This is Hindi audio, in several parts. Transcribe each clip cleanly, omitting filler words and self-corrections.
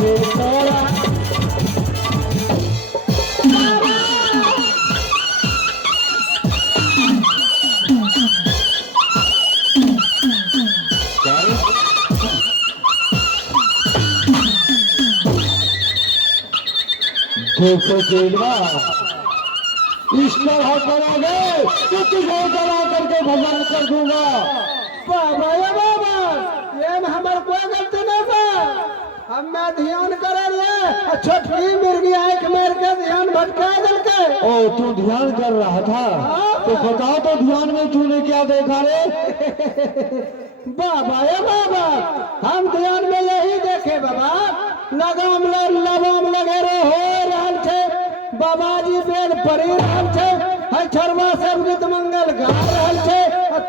रे तोरा देखो जेलवा इस तरह करोगे तो तुझे जला करके भगवान कर दूंगा। बाबा या बाबा ये हमारे कोई गलती नहीं था। हम मैं ध्यान करे रहे छोटकी मिर्गी आंख मार के ध्यान भटका दिल के। ओ तू ध्यान कर रहा था तो बताओ तो ध्यान में तूने क्या देखा रे? बाबा या बाबा हम ध्यान में यही देखे बाबा लगाम लबाम लगे रहे हो रहल छे बाबा जी बेल पड़ी रहल छे हरवा सब गीत मंगल गा रहल छे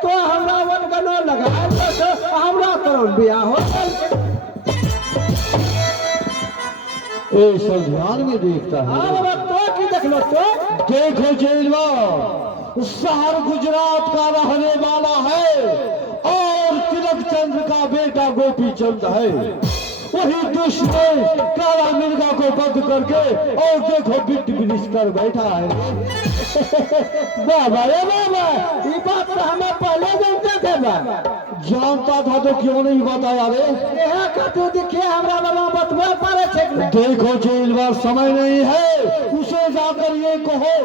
तो हमरा वन गनो लगा हमरा करो बियाह हो ए सब ध्यान में देखता है। हाँ बाबा तो की देख लो तो देखो जेलवा शहर गुजरात का रहने वाला है और तिलक चंद्र का बेटा गोपी चंद है। वही दुष्ट ने काला मिर्गा को बंद करके और देखो बिट बिलिस कर बैठा है। बाबा ये बाबा ये बात तो हमें पहले जानते थे बाबा। जानता था तो क्यों नहीं बताया रे? यह कटु दिखे हमरा बाबा बतवा पारे छे। देखो जेलवा समय नहीं है उसे जाकर ये कहो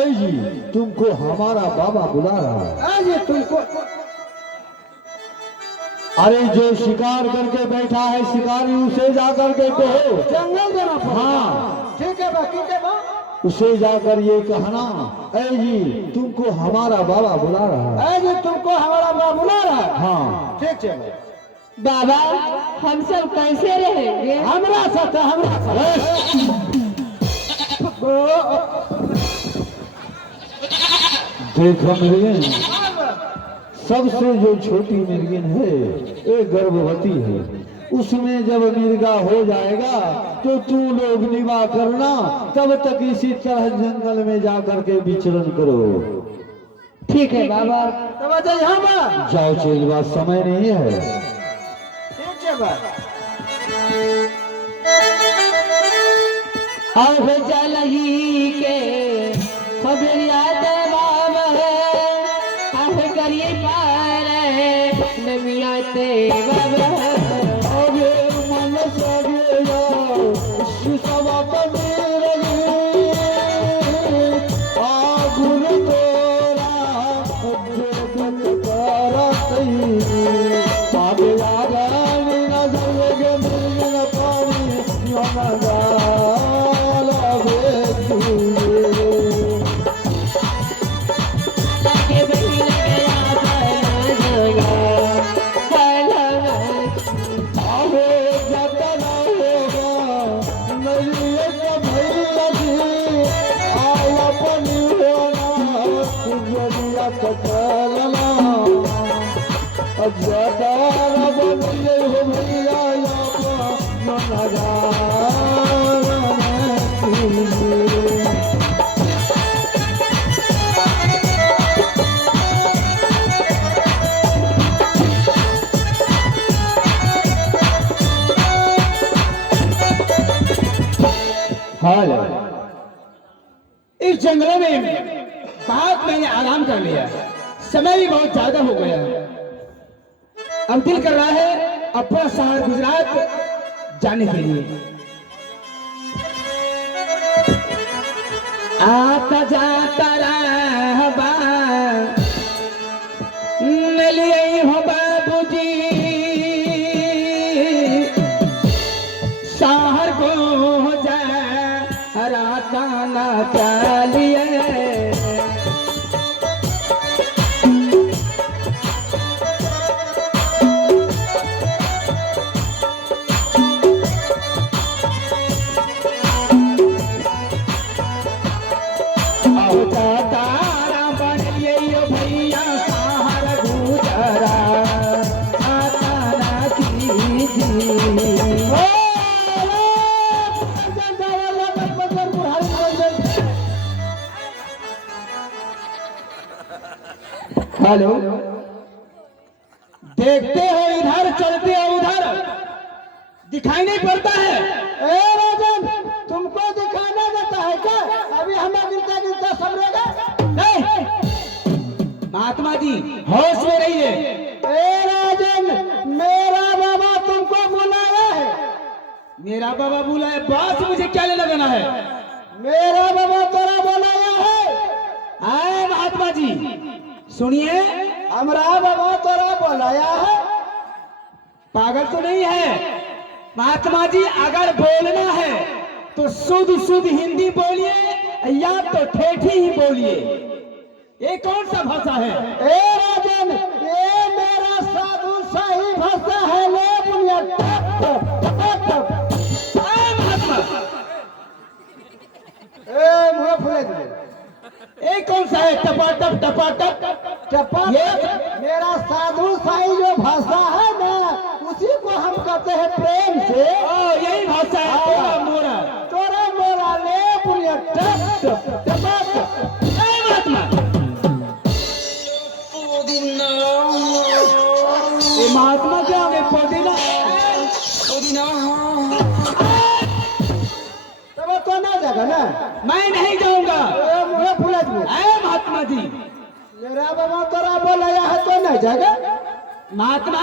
ऐ जी तुमको हमारा बाबा बुला रहा है। जी तुमको अरे जो शिकार करके बैठा है शिकारी उसे जाकर के कहो जंगल जाना पड़ेगा। हाँ ठीक है बा उसे जाकर ये कहना ऐ जी तुमको हमारा बाबा बुला रहा है। जी तुमको हमारा बाबा बुला रहा है। हाँ ठीक है बाबा हम सब कैसे रहेंगे? हमरा साथ देखो मिर्गिन सबसे जो छोटी मिर्गिन है एक गर्भवती है। उसमें जब मिर्गा हो जाएगा तो तू लोग निवाह करना तब तक इसी तरह जंगल में जाकर के विचरण करो। ठीक है बाबा। तब हम जाओ चेलवा समय नहीं है। ठीक है बा अब चलही के खबर याद बाबा है आह करिए पार नमिया ते बाबा आगे मन सगे शिशवा पनीर आगुर तोरा जगत करतई आगे आगे न जगे मिल पानी न जाला बेतू के बहिन गया जगा आगे जतना होगा नहीं एक भैया जी आया पनी होना दुनिया कटलना अजदार बनिए हो भैया मन हेलो इस जंगलों में बहुत मैंने आराम कर लिया समय भी बहुत ज्यादा हो गया। अब दिल कर रहा है अपना शहर गुजरात जाने के लिए। आता जाता रहबा मिलिए हो बाबूजी शहर को जा राता ना चलिए। हेलो देखते हो इधर चलते हो उधर दिखाई नहीं पड़ता है। ए राजन, तुमको दिखाना देता है क्या? अभी हमें गिरता गिरता समझेगा नहीं। महात्मा जी होश में रहिए। ए राजन, मेरा बाबा तुमको बुलाया है। मेरा बाबा बुलाया, बात मुझे क्या लेना देना है? मेरा बाबा तोरा बुलाया है। आए महात्मा जी सुनिए, हमारा बाबा तोरा बुलाया है। पागल तो नहीं है महात्मा जी? अगर बोलना है तो शुद्ध शुद्ध हिंदी बोलिए या तो ठेठी ही बोलिए। ये कौन सा भाषा है? ए राजन, ये मेरा साधु शाही भाषा है। ले बुनिया टप टप टप। महात्मा ए मुंह फुले दे। ये कौन सा है? टपाटप टपाटप टपा। ये मेरा साधु शाही जो भाषा है ना, उसी को हम कहते हैं प्रेम से। यही भाषा है तोरा मोरा। तोरा मोरा ले बुनिया टप टप टपाटप। महात्मा महात्मा क्या हमें पुदीना तब तो ना जाएगा ना। मैं नहीं जाऊंगा। मुझे फुला दो। महात्मा जी मेरा बाबा तोरा बोलाया है तो नहीं जाएगा। महात्मा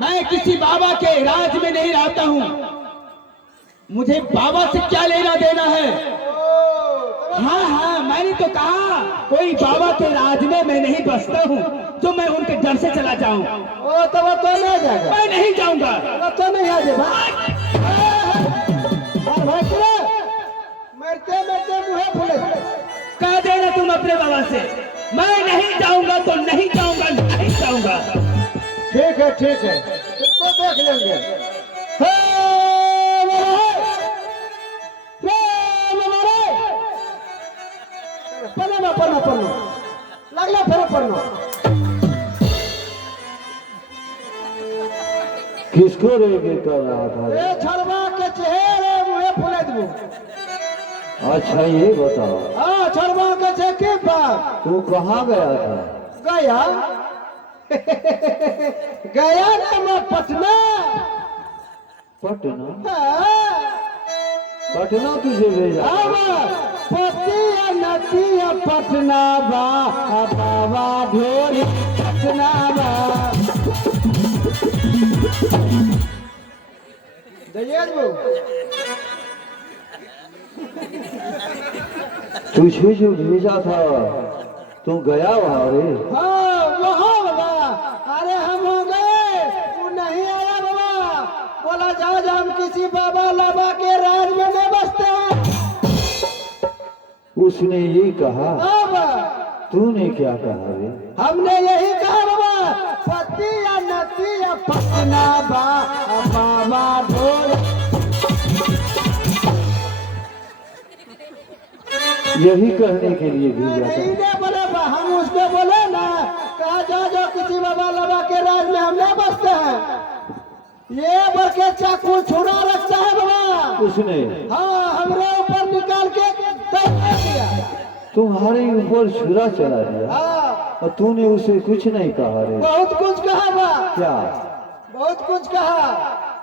मैं किसी बाबा के राज में नहीं रहता हूँ। मुझे बाबा से क्या लेना देना है? हाँ हाँ, मैंने तो कहा कोई बाबा के राज में मैं नहीं बसता हूँ तो मैं उनके डर से चला जाऊं। तब तो नहीं जाएगा। मैं नहीं जाऊंगा। तो नहीं आ जाएगा। मरते मरते मुँह फूले। कह देना तुम अपने बाबा से, मैं नहीं जाऊंगा तो नहीं जाऊंगा, नहीं जाऊंगा। ठीक है ठीक है, इसको देख लेंगे। पढ़ना पढ़ना लगला फिर पढ़ना। किसको रेगे कर रहा था? ए छरवा के चेहरे मुहे फुले दो। अच्छा ये बताओ। हाँ छरवा के चेहरे के बाद तू कहाँ गया था? गया गया ना मैं पटना। पटना? हाँ। पटना तुझे भेजा? पतिया नदिया पटना बा, बाबा ढोरी पटना बा। तुझे जो भेजा था तू गया वहाँ रे? हाँ वहाँ बाबा। अरे हम हो गए, तू नहीं आया बाबा। बोला जा हम किसी बाबा लाबा के राज में नहीं बसते हैं। उसने ये कहा? बाबा तूने क्या कहा रे? हमने यही कहा बाबा, पतिया नदिया पटना बा, बाबा ढोरी। यही कहने के लिए भेजा था? नहीं बोले बा, हम उसको बोले ना, कहा जा किसी बाबा लाबा के राज में हम नहीं बसते हैं। ये बरके चाकू छुड़ा रखता है बाबा उसने। हाँ हमरे ऊपर निकाल के तैयार किया। तुम्हारे ऊपर छुरा चला दिया? हाँ। और तूने उसे कुछ नहीं कहा रे? बहुत कुछ कहा बा। क्या? बहुत कुछ कहा,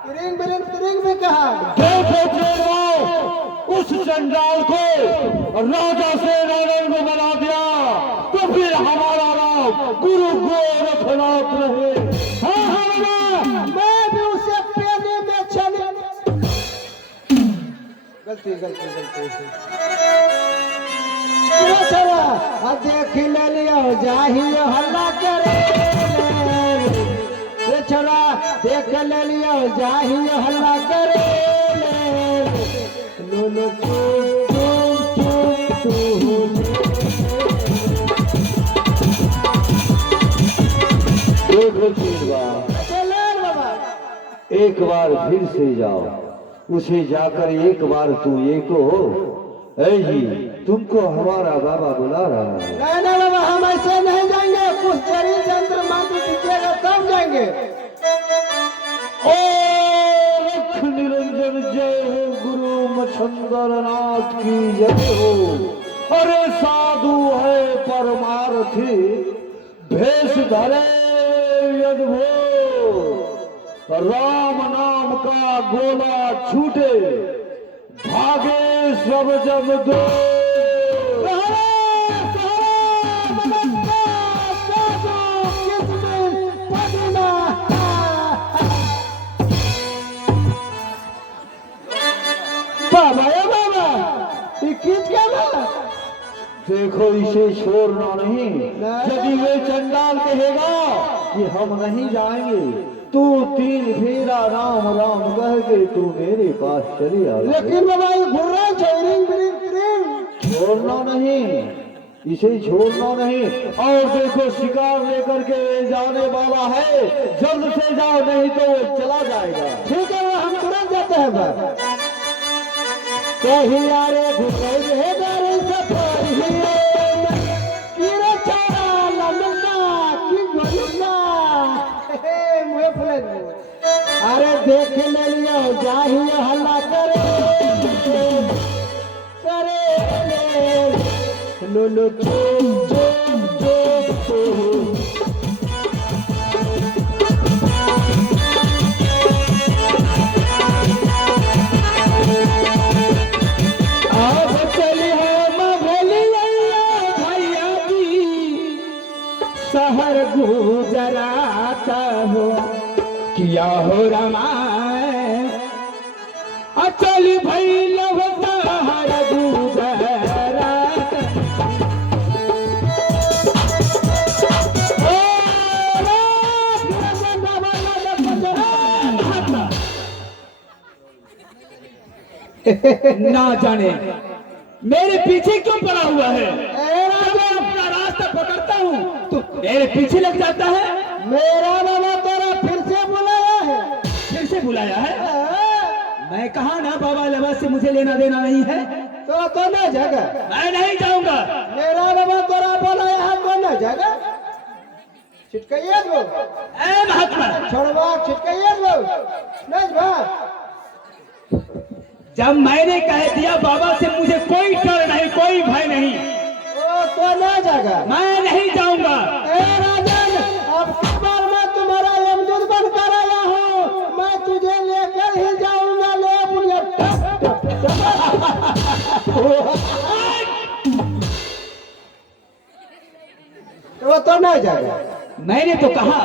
तिरिंग भी कहा। उस चंडाल को राजा से रावण को बना दिया तो फिर हमारा नाम गुरु गोरखनाथ रहे। हाँ हाँ मैं भी उसे पेने में चले। गलती देख ले लियो जाहियो हल्ला करे। छोरा देख ले लियो जाहियो हल्ला करे। लो एक बार फिर से जाओ, उसे जाकर एक बार तू एको हो। ऐ जी तुमको हमारा बाबा बुला रहा है। नहीं बाबा हम ऐसे नहीं जाएंगे, कुछ जरी यंत्र मंत्र दीजिएगा तब जाएंगे। ओ लख निरंजन जय हो, गुरु मच्छंदर नाथ की जय हो। अरे साधु है परमार्थी, भेष धरे अद्भुत, राम नाम राम का गोला छूटे, भागे सब जब दो। बाबा या बाबा ये किस क्या ना देखो इसे छोड़ना नहीं। यदि वे चंडाल कहेगा कि हम नहीं जाएंगे, तू 3 फेरा राम राम कह के तू मेरे पास चले आ। लेकिन बाबा ये घुर्रा रिंग रिंग रिंग छोड़ना नहीं, इसे छोड़ना नहीं। और देखो शिकार लेकर के जाने वाला है, जल्द से जाओ नहीं तो वो चला जाएगा। ठीक है हम तुरंत जाते हैं बा कहीं यारे घुरे है गारे सफर ही कीरे चारा लमना की गोलना हे मुझे फुले अरे देख ले लियो जाही हल्ला करे लो लो चुप चुप चुप शहर गुजराता हो किया हो रमाए अचल भैल हो शहर गुजरात ना जाने मेरे पीछे क्यों पड़ा हुआ है। मैं अपना रास्ता पकड़ता हूँ तो मेरे पीछे लग जाता है। मेरा बाबा तेरा फिर से बुलाया है। फिर से बुलाया है? मैं कहा ना बाबा लबा से मुझे लेना देना नहीं है। तो ना जगह मैं नहीं जाऊंगा। मेरा बाबा तेरा बुलाया है तो ना जगह छिटकाइए दो ए महात्मा छोड़वा छिटकाइए दो नहीं बा जब मैंने कह दिया बाबा से मुझे कोई डर नहीं कोई भय नहीं। तो ना जगह मैं नहीं जाऊंगा। ए राजन अब बार मैं तुम्हारा यमदूत बनकर आया हूँ। मैं तुझे लेकर ही जाऊंगा। ले बुढ़िया तो ना जगह मैंने तो कहा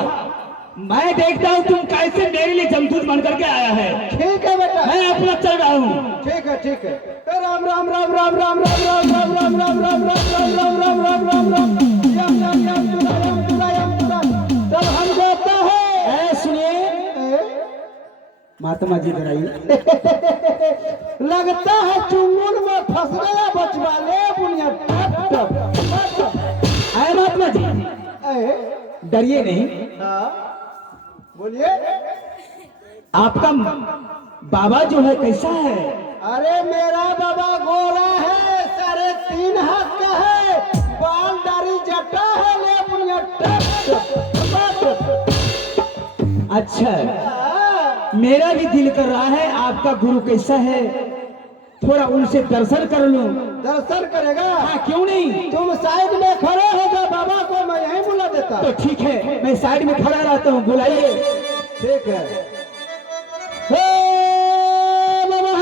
मैं देखता हूँ तुम कैसे मेरे लिए जमदूत बन करके आया है। ठीक है बेटा मैं अपना चल रहा हूँ। ठीक है ठीक है राम राम राम राम राम राम राम राम राम राम राम राम राम राम राम राम राम यम यम यम तुला यम तुला यम तुला तब हम जाता है। सुनिए महात्मा जी डराइए लगता है चुंगुल में फंस गया बचवा। ले बुनिया टप टप आए महात्मा जी डरिए नहीं। हाँ बोलिए आपका बाबा जो है कैसा है। अरे मेरा बाबा गोरा है 3.5 हाथ का है बाल दाढ़ी जटा है। ले बुनिया अच्छा मेरा भी दिल कर रहा है आपका गुरु कैसा है थोड़ा उनसे दर्शन कर लूं। दर्शन करेगा। हाँ क्यों नहीं। तुम साइड में खड़े हो जा बाबा को मैं यहीं बुला देता। तो ठीक है मैं साइड में खड़ा रहता हूँ बुलाइए। ठीक है बाबा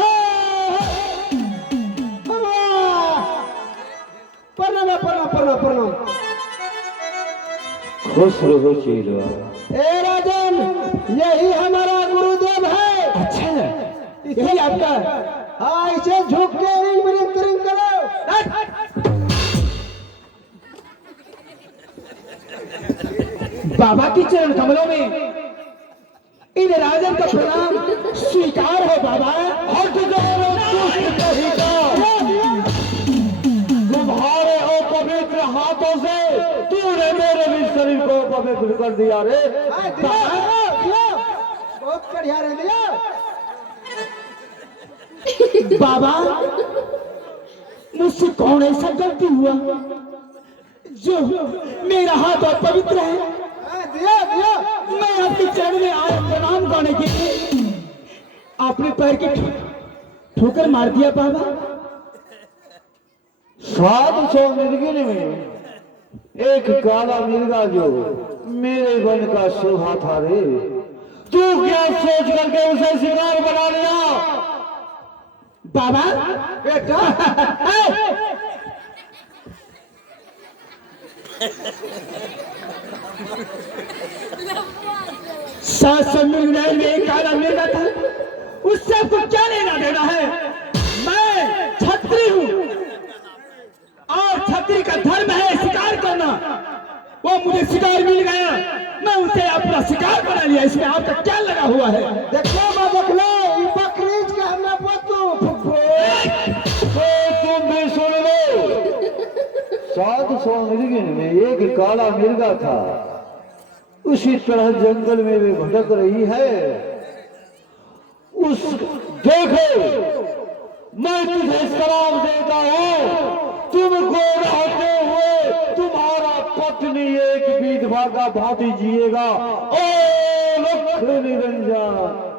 प्रणाम प्रणाम प्रणाम प्रणाम। खुश रहो चीलवा। ए राजन यही हमारा गुरुदेव है। अच्छा यही आपका। हाँ इसे झुक के रिंग रिंग रिंग करो। बाबा की चरण कमलों में इन राजन का प्रणाम स्वीकार हो बाबा। तुम्हारे अपवित्र हाथों से तूने मेरे भी शरीर को पवित्र कर दिया रे। बहुत बढ़िया रह दिया बाबा मुझसे कौन ऐसा गलती हुआ जो मेरा हाथ अपवित्र है। दिया दिया मैं आपके चरण में आया प्रणाम करने के लिए आपने पैर के ठोकर मार दिया बाबा। 700 मिर्गिन में एक काला मिर्गा जो मेरे वन का शोभा था रे। तू क्या सोच करके उसे शिकार बना लिया? बाबा बेटा सात सौ मिल में एक काला मिर्गा था, उससे आपको क्या लेना देना है? मैं छत्री हूँ और छत्री का धर्म है शिकार करना। वो मुझे शिकार मिल गया, मैं उसे अपना शिकार बना लिया, इसमें आपका क्या लगा हुआ है? देख लो ई बकरीज के हमरा पोतू तुम भी सुन लो। 700 मिर्गिन में एक काला मिर्गा था, उसी तरह जंगल में वे भटक रही है। उस देखो, मैं तुझे सलाम देता हूँ, तुमको रहते हुए तुम्हारा पत्नी एक विधवा का भांति जिएगा। ओ लख निरंजन,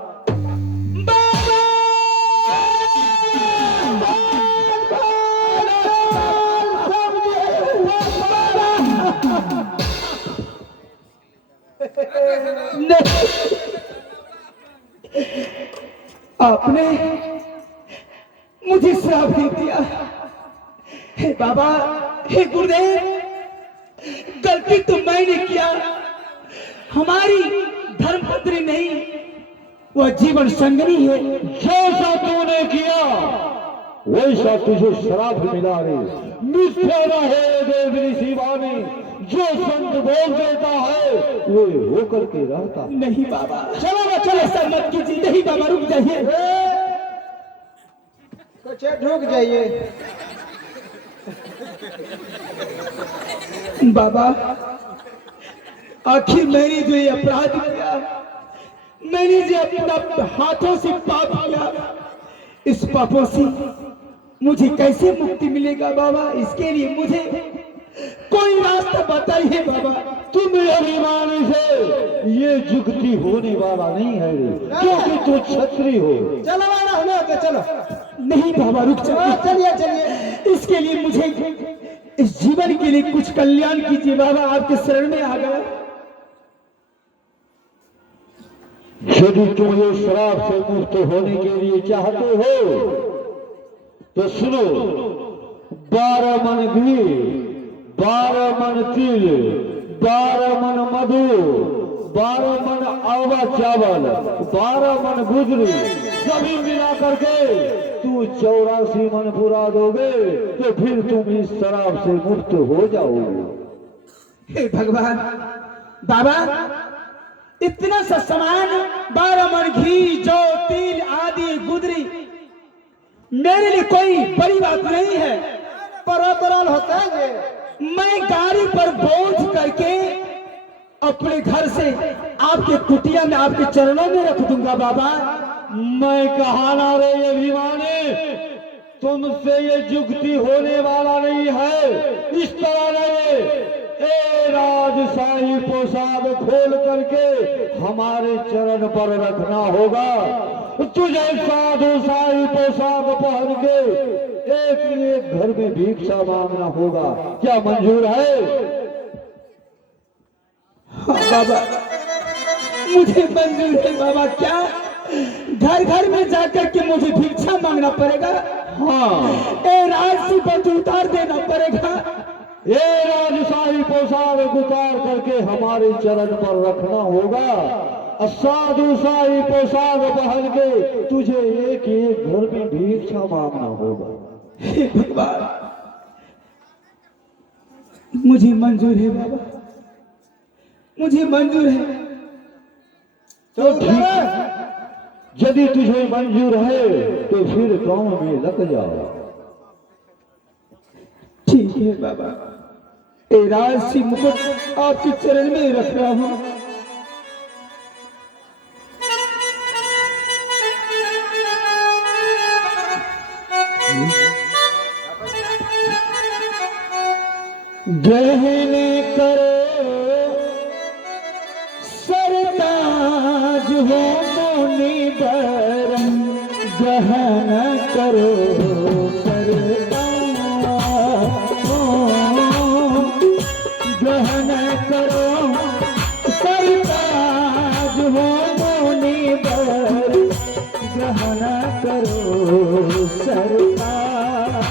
आपने मुझे श्राप दे दिया। हे बाबा, हे गुरुदेव, गलती तो मैंने किया, हमारी धर्मपत्नी नहीं, वह जीवन संगनी है। जैसा तूने किया वैसा तुझे श्राप मिला रे। मिथ्या रहे देवनी शिवानी, जो संत बोल देता है वो होकर के रहता। नहीं बाबा, चलो ऐसा मत कीजिए। नहीं बाबा, रुक जाइए। कुछ ढुक जाइए। बाबा, आखिर मैंने जो ये अपराध किया, मैंने जो अपना हाथों से पाप किया, इस पापों से मुझे कैसे मुक्ति मिलेगा बाबा? इसके लिए मुझे कोई रास्ता बताइए बाबा। तुम अभिमानी से ये जुगती होने वाला नहीं है रे, क्योंकि तू क्षत्रिय हो। चलो वाला होने होते, चलो। नहीं बाबा, रुक जाइए। चलिए इसके लिए मुझे इस जीवन के लिए कुछ कल्याण कीजिए बाबा, आपके शरण में आ गया। यदि तुम ये श्राप से मुक्त होने के लिए चाहते हो तो सुनो, 12 मन घी, 12 मन तिल, 12 मन मधु, 12 मन आवा चावल, 12 मन गुजरी, सभी मिला करके तू 84 मन पुरा दोगे तो फिर तुम इस श्राप से मुक्त हो जाओगे। हे भगवान, बाबा इतना सा सामान, 12 मन घी, जौ, तिल आदि गुदरी, मेरे लिए कोई बड़ी बात नहीं है। परल होता है ये। मैं गाड़ी पर बोझ करके अपने घर से आपके कुटिया में, आपके चरणों में रख दूंगा बाबा। मैं कहा ना रे अभिमानी, तुमसे ये जुगती होने वाला नहीं है। इस तरह रहे, ए राजशाही पोशाक खोल करके हमारे चरण पर रखना होगा। तुझे साधु शाही पोशाक पहन के एक घर में भिक्षा मांगना होगा। क्या मंजूर है? हाँ बाबा, मुझे मंजूर है बाबा। क्या घर घर में जाकर के मुझे भिक्षा मांगना पड़ेगा? हाँ। ए राजसी पर उतार देना पड़ेगा? ये राजशाही पोशाक उतार करके हमारे चरण पर रखना होगा। साधु शाही पोशाक पहन के तुझे एक घर में भिक्षा मांगना होगा। हे भगवान, मुझे मंजूर है बाबा, मुझे मंजूर है। तो ठीक है, यदि तुझे मंजूर है तो फिर गांव में लग जाओ। ठीक है बाबा, ए राजसी मुकुट आपके चरण में रख रहा हूं। गहने करो सरताज हो मुनि बरम, गहना करो सरताज, गहना करो सरताज हो सरकार।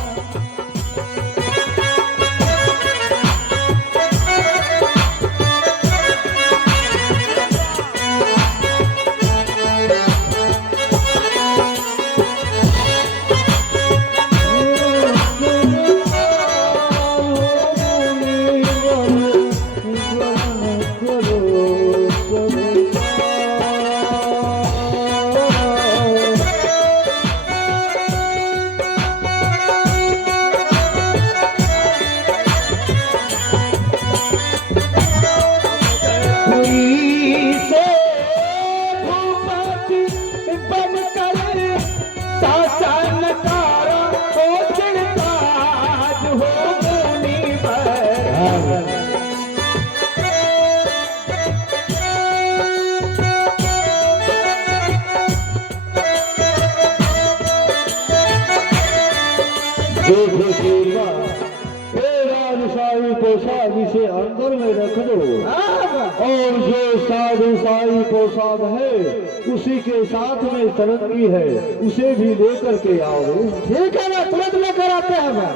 देखो शेरवा, ए राजशाही पोशाक इसे अंदर में रख दो, और जो साधु शाही पोशाक है उसी के साथ में तरक्की है, उसे भी लेकर के आओ। ठीक है ना, तुरंत लेकर आते हैं मैं।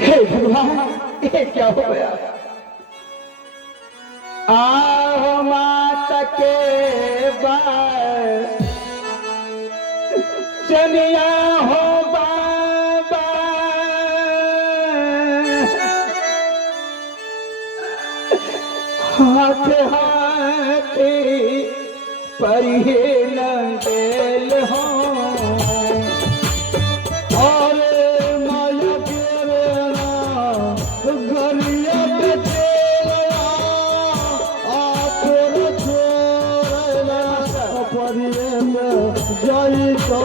हे भगवान, ये क्या हो गया? आओ मात के बार चलिया हो बाबा, हाथ हाथ परिहे लगेल हो। और माया के रेना गरिया के चेला, आखोर छोड़ला परिये में जाई तो,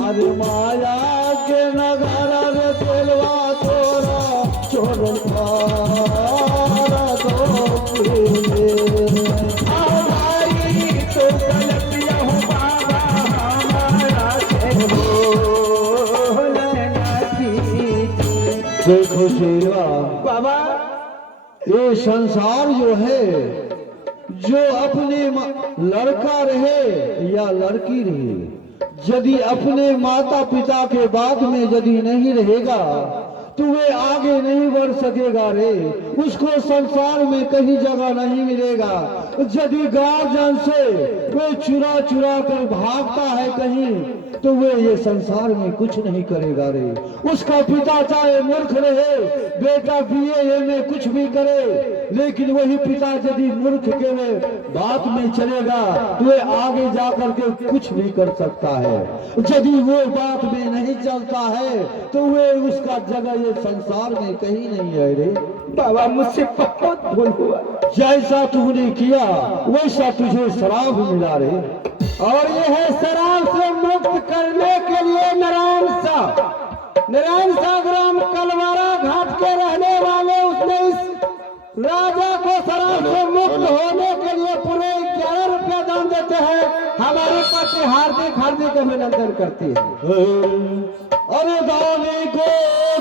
अरे माया के नगर रे तेलवा तोरा छोड़ पारा दो हमारी तो गलतियां हो बाबा, हमारा से बोलना कीजिए। देखो शेरवा, बाबा ये संसार जो है, जो अपने लड़का रहे या लड़की रहे, यदि अपने माता पिता के बाद में यदि नहीं रहेगा तो वे आगे नहीं बढ़ सकेगा रे, उसको संसार में कहीं जगह नहीं मिलेगा। यदि गार्जियन से वे चुरा चुरा कर भागता है कहीं, तो वे ये संसार में कुछ नहीं करेगा रे। उसका पिता चाहे मूर्ख रहे, बेटा बीए में कुछ भी करे, लेकिन वही पिता यदि मूर्ख के बात में चलेगा तो वे आगे जाकर के कुछ भी कर सकता है। यदि वो बात में नहीं चलता है तो वे उसका जगह ये संसार में कहीं नहीं है रे। बाबा मुझसे बहुत भूल हुआ, जैसा तुमने किया वैसा तुझे श्राप मिला रे। और ये है शराब से मुक्त करने के लिए नारायण सा ग्राम कलवारा घाट के रहने वाले, उसने इस राजा को शराब से मुक्त होने के लिए पूरे 11 रुपया दान देते हैं। हमारी पार्टी हार्दिक हार्दिक अभिनंदन करती है। अरे दानी को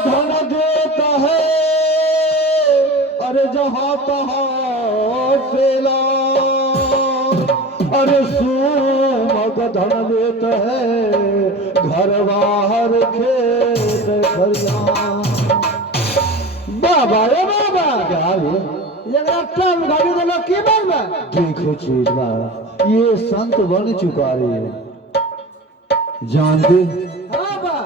धन देता है, अरे जहाँ तहाँ सेला, अरे सुमग धन देता है, घर बाहर खेत खरियान। बाबा रे बाबा, क्या है? एकरा टम घड़ी देलो की बाबा? देखो चीजवा, ये संत बन चुका रे, जानते? बाबा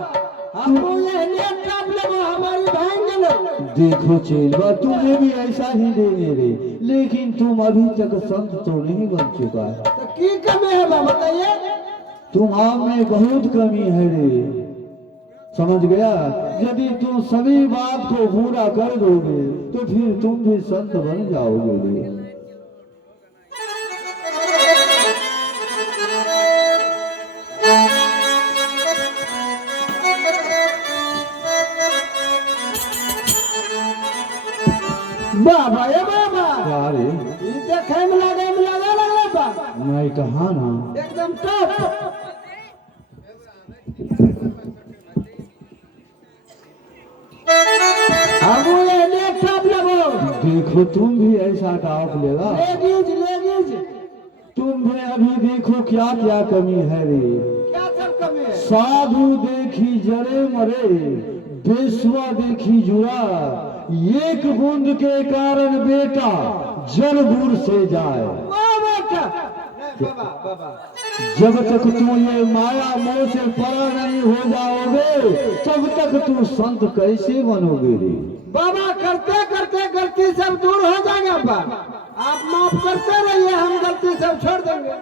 हमको ये नेट टम लगो, हमारी बहन के लो। देखो चेलवा, तुम्हें भी ऐसा ही देंगे रे, लेकिन तुम अभी तक संत तो नहीं बन चुका। तो की कमी है बाबा बताइए? तुम में बहुत कमी है रे, समझ गया? यदि तुम सभी बात को पूरा कर दोगे तो फिर तुम भी संत बन जाओगे रे। बाबा ये बाबा, क्या रे? ई देखे में लगा लगला बा, मैं कहा ना, एकदम टॉप। हमू ये नेट टॉप लगो। देखो तुम भी ऐसा डाक लेगा। लेडीज लेडीज तुम भी अभी देखो क्या क्या कमी है रे। क्या सब कमी है? साधु देखी जड़े मरे, बेसुआ देखी जुड़ा, एक बूंद के कारण बेटा जल दूर से जाए। वाह बेटा बाबा बाबा जब तक तू ये माया मोह से परा नहीं हो जाओगे तब तक तू संत कैसे बनोगे रे। बाबा करते करते गलती सब दूर हो जाएगा बाबा। आप माफ करते रहिए, हम गलती सब छोड़ देंगे।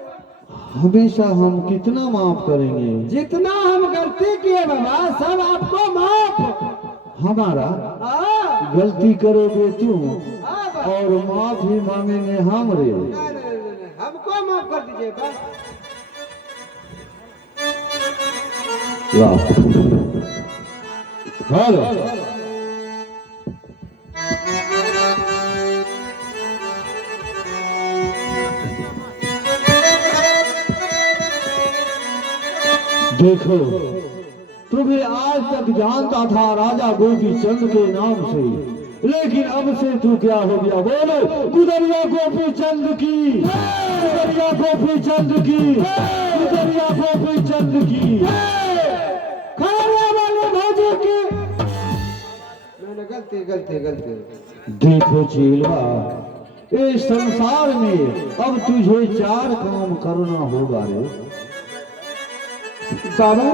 हमेशा हम कितना माफ करेंगे। जितना हम गलती किए बाबा सब आपको माफ। हमारा हाँ गलती करोगे तुम हाँ बाबा। और माफी मांगेंगे हम रे। नहीं, हमको माफ कर दीजिए बस। हेलो देखो तुम्हें आज तक जानता था राजा गोपी चंद के नाम से, लेकिन अब से तू क्या हो गया बोलो। गुदरिया गोपी चंद की, गुदरिया गोपी चंद की, गुदरिया गोपी चंद की, खाने वाले भौजी की। मैंने गलती गलती गलती। देखो चीलवा इस संसार में अब तुझे चार काम करना होगा रे। बाबा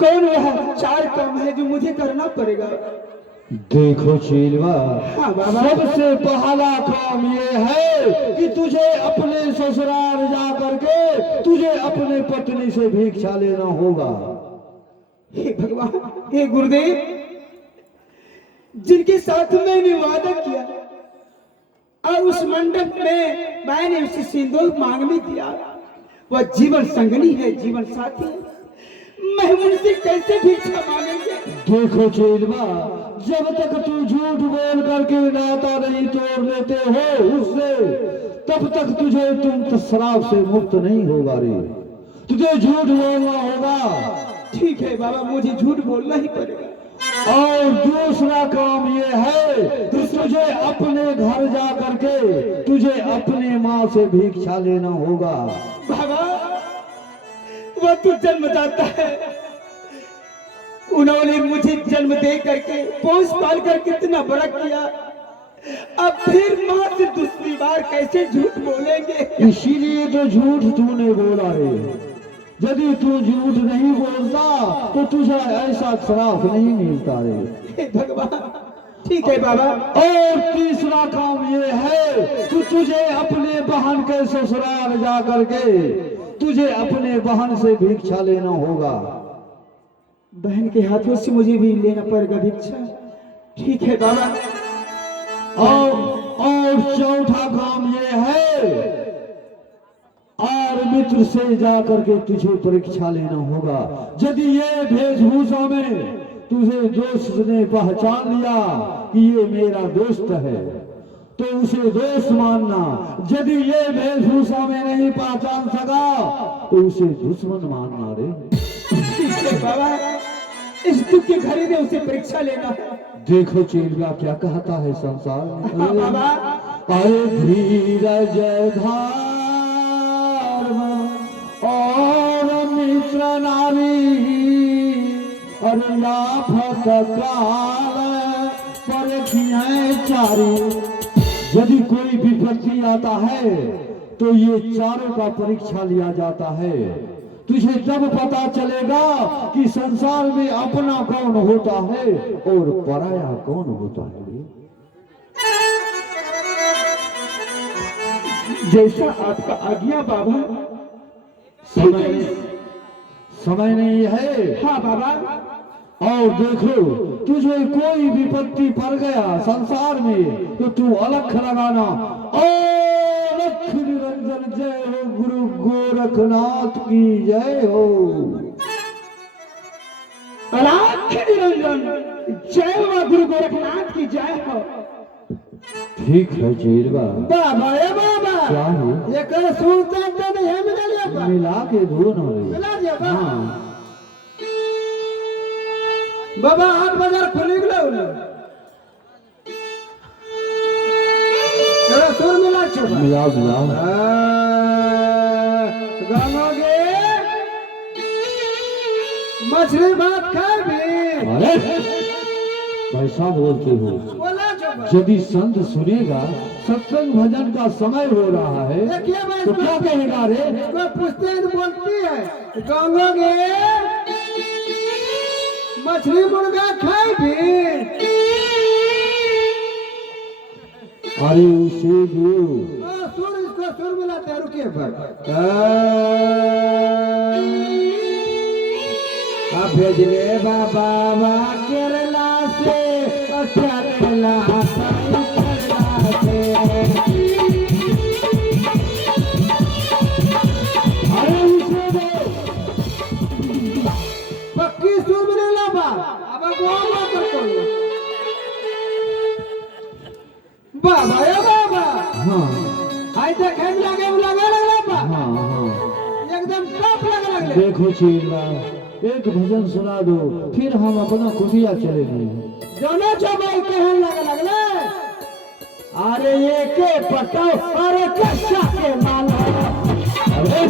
कौन वह चार काम है जो मुझे करना पड़ेगा? देखो चीलवा हाँ बाबा। सबसे पहला काम ये है कि तुझे अपने ससुराल जा करके तुझे अपने पत्नी से भिक्षा लेना होगा। हे भगवान, हे गुरुदेव, जिनके साथ मैंने वादा किया और उस मंडप में मैंने उसे सिंदूर मांगने दिया, वह जीवन संगनी है, जीवन साथी है। मैं उनसे कैसे भिक्षा मांगेंगे? देखो चीलवा जब तक तू झूठ बोल करके नाता नहीं तोड़ लेते हो उससे तब तक तुझे तुम शराब से मुक्त नहीं होगा रे। तुझे झूठ बोलना होगा। ठीक है बाबा, मुझे झूठ बोलना ही पड़ेगा। और दूसरा काम ये है कि तुझे अपने घर जा करके तुझे अपने माँ से भिक्षा लेना होगा। बाबा वह तो जन्मदाता है, उन्होंने मुझे जन्म दे करके पोस पाल कर कितना बड़ा किया, अब फिर माँ से दूसरी बार कैसे झूठ बोलेंगे? इसीलिए तो झूठ तूने बोला है। यदि तू झूठ नहीं बोलता तो तुझे ऐसा श्राप नहीं मिलता रे। हे भगवान, ठीक है बाबा। और तीसरा काम ये है कि तुझे अपने बहन के ससुराल जा करके तुझे अपने बहन से भिक्षा लेना होगा। बहन के हाथों से मुझे भी लेना पड़ेगा भिक्षा। ठीक है बाबा। और चौथा काम ये है और मित्र से जा करके तुझे परीक्षा लेना होगा। यदि ये वेशभूषा में तुझे दोस्त ने पहचान लिया कि ये मेरा दोस्त है तो उसे दोस्त मानना। यदि ये वेशभूषा में नहीं पहचान सका तो उसे दुश्मन मानना रे। ठीक है बाबा, इस दुख के घड़ी में उसे परीक्षा लेना है। देखो चेलिया क्या कहता है संसार में। हाँ बाबा। अरे धीरज और मित्र नारी अरे आफत काल पर चारी। यदि कोई विपत्ति आता है तो ये चारों का परीक्षा लिया जाता है। तुझे तब पता चलेगा कि संसार में अपना कौन होता है और पराया कौन होता है। जैसा आपका आज्ञा बाबा। समय नहीं है। हाँ बाबा। और देखो तुझे कोई विपत्ति पड़ गया संसार में तो तू अलख लगाना। अलख निरंजन जय हो गुरु गोरखनाथ की जय हो। अलख निरंजन जय हो गुरु गोरखनाथ की जय हो। ठीक है चीरवा। बाबा ए बाबा क्या है? ये कर सुनता तो नहीं है मिला लिया मिला के धुन हो रही। मिला दिया बा। हाँ बाबा 8 बाजार खुली गए थोड़ा सुर मिला छो मिलाओ मिलाओ। गानोगे मछली भात खाए भी अरे कैसा बोलते हो? बोला छो यदि संत सुनेगा सत्संग भजन का समय हो रहा है देखिए भाई तो क्या कहेगा रे? कोई पूछते हैं तो बोलती है गानोगे मछली मुर्गा खाए भी अरे उसे दो। सुर इसको सुर मिलाते हैं रुकिए भेजले बाबा केरला से अच्छा केरला से अरे उसे दो। पक्की सुर मिला बा अब गोवा कर बाबा या बाबा हाँ आई देखे लगे लगा बा हाँ हाँ। एकदम टॉप लगे देखो चीला एक भजन सुना दो फिर हम अपना कुटिया चलेंगे। जोनो चबाई कहन लगले अरे ये के पटाओ अरे कच्चा के माला अरे